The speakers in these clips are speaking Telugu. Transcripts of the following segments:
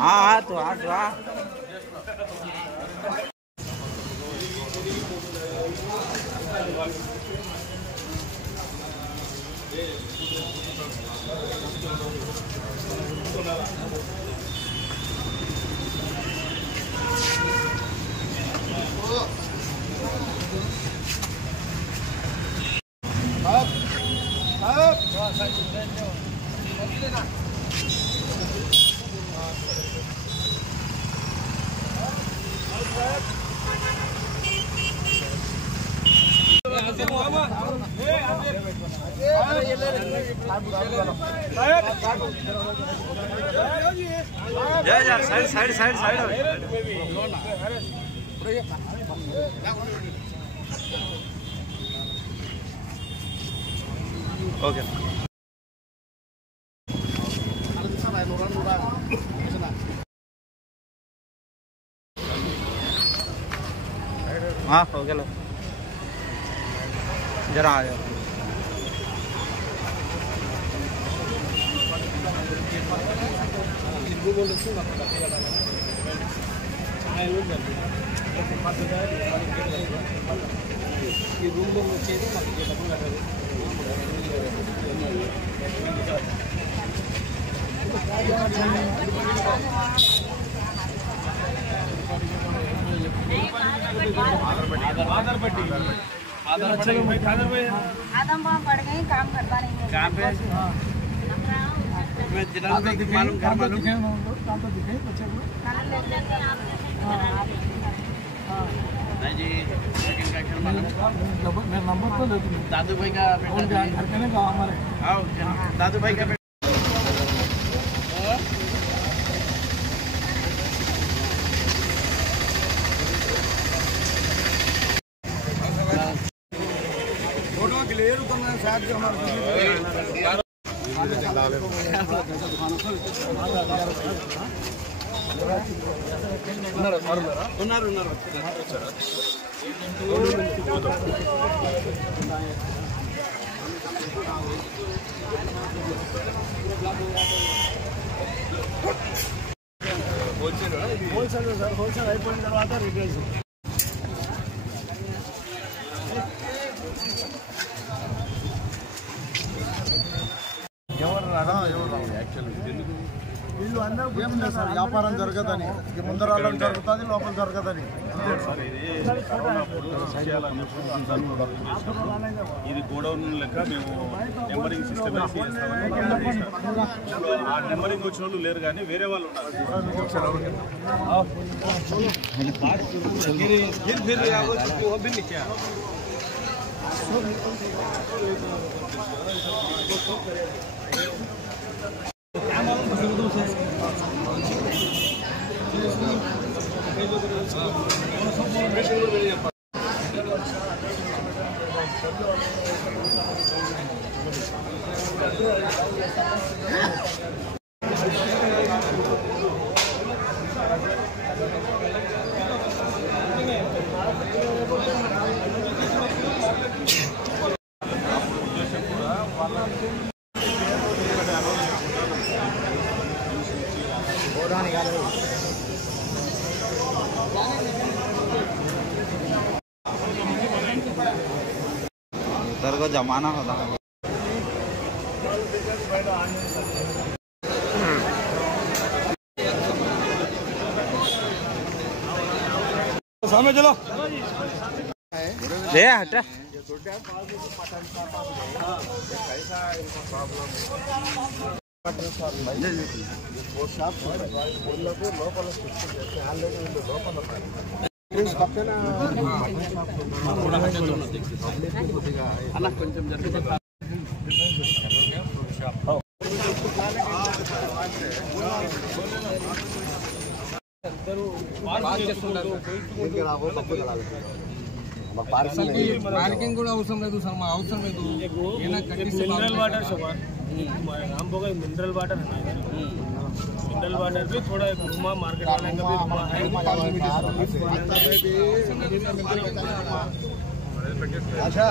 हाँ तो हाँ यार side side side side okay हाँ हो गया जरा आ जाओ आदम वहाँ पड़ गए काम करता नहीं है कहाँ पे मालूम घर मालूम नहीं जी सेकंड का घर मालूम मेरा नंबर तो ले दूँ दादू भाई का बेटा घर के नहीं गाँव हमारे आओ दादू भाई का फोटो क्लियर करना साथ के हमारे హోల్సేల్ సార్ హోల్సేల్ అయిపోయిన తర్వాత రిటైల్స్ ఎవరు రావాలి యాక్చువల్లీ వీళ్ళు అందరూ ఏం లేదు సార్ వ్యాపారం జరగదని ముందర జరుగుతుంది లోపల జరగదని ఇది గోడౌన్ లెక్క మేము నెంబరింగ్ సిస్టమ్ ఆ నెంబరింగ్ వచ్చిన వాళ్ళు లేరు కానీ వేరే వాళ్ళు सर को जमाना होता है सामने चलो ले हटा అన్న కొంచెం జరుగుతుంది पार्किंग కూడా అవసరం లేదు సార్ మా అవసరం లేదు मिनरल वाटर हम बोल मिनरल वाटर मिनरल वाटर भी थोड़ा घुमा मार्केट वाले का भी अच्छा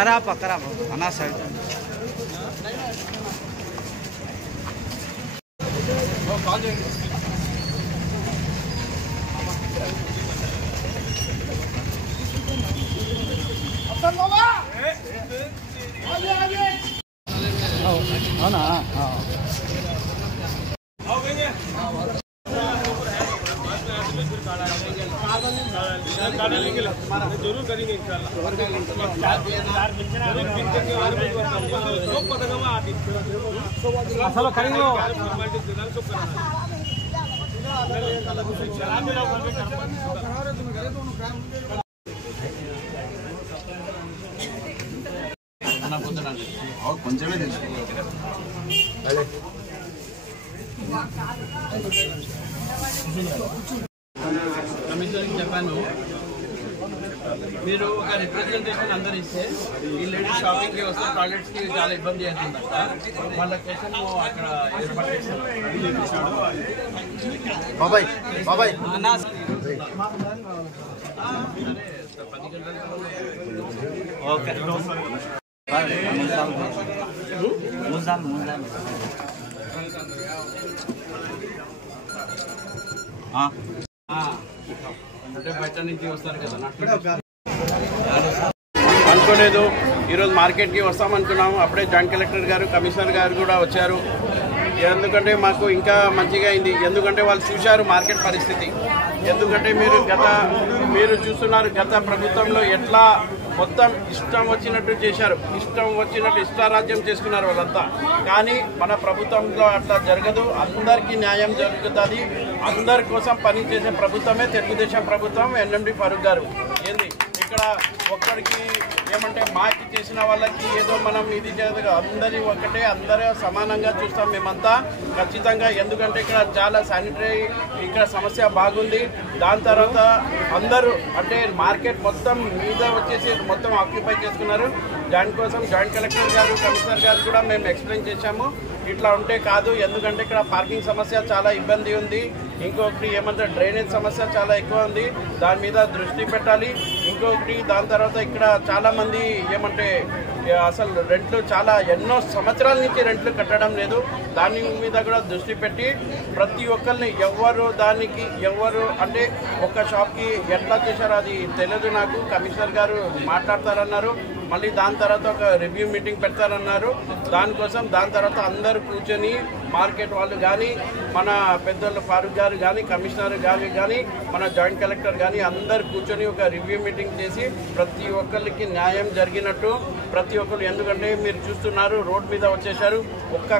रा पकड़ा अना साइड जरूर करेंगे కమిషనర్కి చెప్పాను మీరు ఒక రిప్రజెంటేషన్ అందరు ఇస్తే ఈ లేడీస్ షాపింగ్కి వస్తే టాయిలెట్స్కి చాలా ఇబ్బంది అవుతుందంట వాళ్ళ కోసం అక్కడ ఏర్పాటు చేశారు బాబాయ్ బాబాయ్ అన్నా 10 గంటలకు ఓకే అంటే బయట నుంచి వస్తారు కదా అనుకోలేదు ఈరోజు మార్కెట్కి వస్తామనుకున్నాము అప్పుడే జాయింట్ కలెక్టర్ గారు కమిషనర్ గారు కూడా వచ్చారు ఎందుకంటే మాకు ఇంకా మంచిగా అయింది ఎందుకంటే వాళ్ళు చూశారు మార్కెట్ పరిస్థితి ఎందుకంటే మీరు చూస్తున్నారు గత ప్రభుత్వంలో ఎట్లా మొత్తం ఇష్టం వచ్చినట్టు చేశారు ఇష్టం వచ్చినట్టు ఇష్టారాజ్యం చేసుకున్నారు వాళ్ళంతా కానీ మన ప్రభుత్వంలో అట్లా జరగదు అందరికీ న్యాయం జరుగుతుంది అందరి కోసం పనిచేసే ప్రభుత్వమే తెలుగుదేశం ప్రభుత్వం ఎన్ఎండి ఫారూక్ గారు ఏంది ఇక్కడ ఒక్కరికి ఏమంటే మాకి చేసిన వాళ్ళకి ఏదో మనం ఇది చేయదు అందరి ఒకటే అందరూ సమానంగా చూస్తాం మేమంతా ఖచ్చితంగా ఎందుకంటే ఇక్కడ చాలా శానిటరీ ఇక్కడ సమస్య బాగుంది దాని తర్వాత అందరూ అంటే మార్కెట్ మొత్తం మీద వచ్చేసి మొత్తం ఆక్యుపై చేసుకున్నారు దానికోసం జాయింట్ కలెక్టర్ గారు కమిషనర్ గారు కూడా మేము ఎక్స్ప్లెయిన్ చేశాము ఇట్లా ఉంటే కాదు ఎందుకంటే ఇక్కడ పార్కింగ్ సమస్య చాలా ఇబ్బంది ఉంది ఇంకొకటి ఏమంటే డ్రైనేజ్ సమస్య చాలా ఎక్కువ ఉంది దాని మీద దృష్టి పెట్టాలి ఇంకొకటి దాని తర్వాత ఇక్కడ చాలామంది ఏమంటే అసలు రెంట్లు చాలా ఎన్నో సంవత్సరాల నుంచి రెంట్లు కట్టడం లేదు దాని మీద కూడా దృష్టి పెట్టి ప్రతి ఒక్కరిని ఎవరు అంటే ఒక షాప్కి ఎట్లా చేశారో అది తెలియదు నాకు కమిషనర్ గారు మాట్లాడతారన్నారు మళ్ళీ దాని తర్వాత ఒక రివ్యూ మీటింగ్ పెడతారన్నారు దానికోసం దాని తర్వాత అందరూ కూర్చొని మార్కెట్ వాళ్ళు కానీ మన పెద్దలు ఫారూక్ గారు కానీ కమిషనర్ గారు కానీ మన జాయింట్ కలెక్టర్ కానీ అందరు కూర్చొని ఒక రివ్యూ మీటింగ్ చేసి ప్రతి ఒక్కరికి న్యాయం జరిగినట్టు ప్రతి ఒక్కరు ఎందుకంటే మీరు చూస్తున్నారు రోడ్ మీద వచ్చేసారు ఒక్క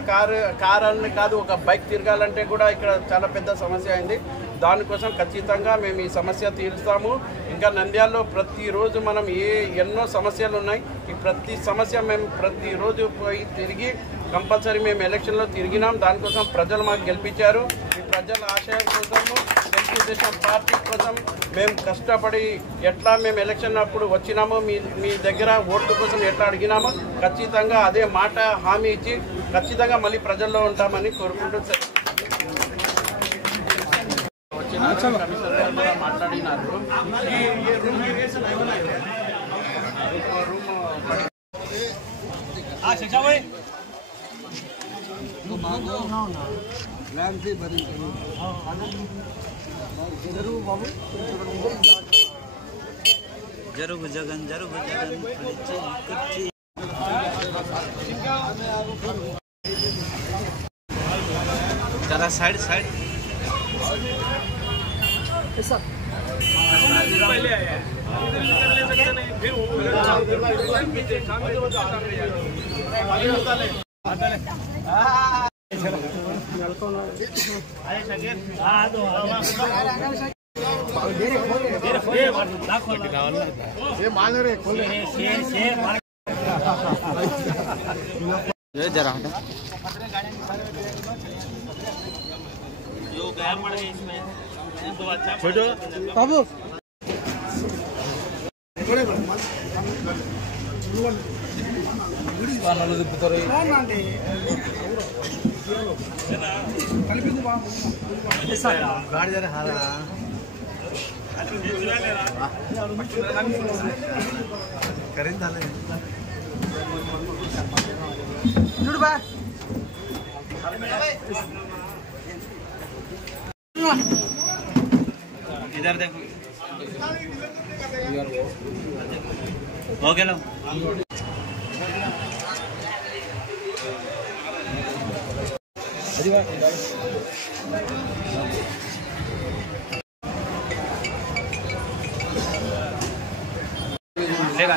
కార్ అని కాదు ఒక బైక్ తిరగాలంటే కూడా ఇక్కడ చాలా పెద్ద సమస్య అయింది దానికోసం ఖచ్చితంగా మేము ఈ సమస్య తీరుస్తాము ఇంకా నంద్యాలలో ప్రతిరోజు మనం ఎన్నో సమస్యలు ఉన్నాయి ఈ ప్రతి సమస్య మేము ప్రతిరోజు పోయి తిరిగి కంపల్సరీ మేము ఎలక్షన్లో తిరిగినాం దానికోసం ప్రజలు మాకు గెలిపించారు ఈ ప్రజల ఆశయం కోసము తెలుగుదేశం పార్టీ కోసం మేము కష్టపడి ఎట్లా మేము ఎలక్షన్ అప్పుడు వచ్చినామో మీ దగ్గర ఓట్ల కోసం ఎట్లా అడిగినామో ఖచ్చితంగా అదే మాట హామీ ఇచ్చి ఖచ్చితంగా మళ్ళీ ప్రజల్లో ఉంటామని కోరుకుంటూ మాట్లాడినారు జరుగు జగన్ जरा साइड पहले आया इधर कर ले सकते नहीं फिर जरा छोटो बाबू गाड़ी जरा हारा करें झाले जुड़ बा इधर देखो हो गया लेगा